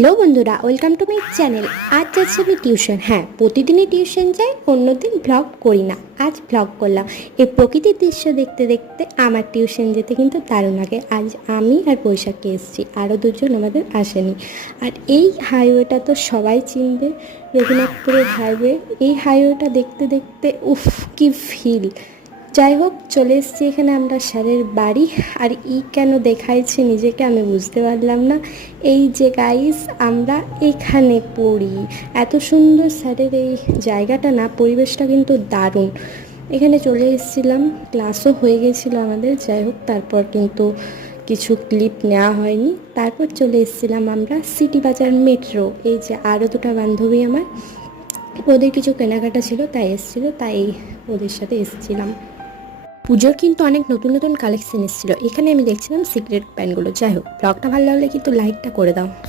Hello বন্ধুরা, welcome to my channel. আজ যাচ্ছি আমি টিউশন। হ্যাঁ, প্রতিদিনই টিউশন যাই, অন্যদিন ব্লগ করি না। আজ ব্লগ করলাম। এই প্রকৃতির দৃশ্য দেখতে দেখতে আমার টিউশন যেতে কিন্তু দারুণ লাগে। আজ আমি আর বৈশাখী এসেছি, আরও দুজন আমাদের আসেনি। আর এই হাইওয়েটা তো সবাই চিনবে, রঘুনাথপুরের হাইওয়ে। এই হাইওয়েটা দেখতে দেখতে উফ কি ফিল। যাই হোক, চলে এসেছি এখানে আমরা স্যারের বাড়ি। আর কেন দেখাইছে নিজেকে আমি বুঝতে পারলাম না। এই যে গাইস, আমরা এখানে পড়ি। এত সুন্দর স্যারের এই জায়গাটা, না পরিবেশটা কিন্তু দারুণ। এখানে চলে এসেছিলাম, ক্লাসও হয়ে গেছিলো আমাদের। যাই হোক, তারপর কিন্তু কিছু ক্লিপ নেওয়া হয়নি। তারপর চলে এসেছিলাম আমরা সিটি বাজার মেট্রো। এই যে আরও দুটো বান্ধবী আমার, ওদের কিছু কেনাকাটা ছিল তাই এসেছিলো, তাই ওদের সাথে এসেছিলাম। পুজোর কিন্তু অনেক নতুন নতুন কালেকশন এসেছিলো। এখানে আমি দেখছিলাম সিক্রেট প্যান্টগুলো। যাই হোক, ব্লগটা ভালো লাগলে কিন্তু লাইকটা করে দাও।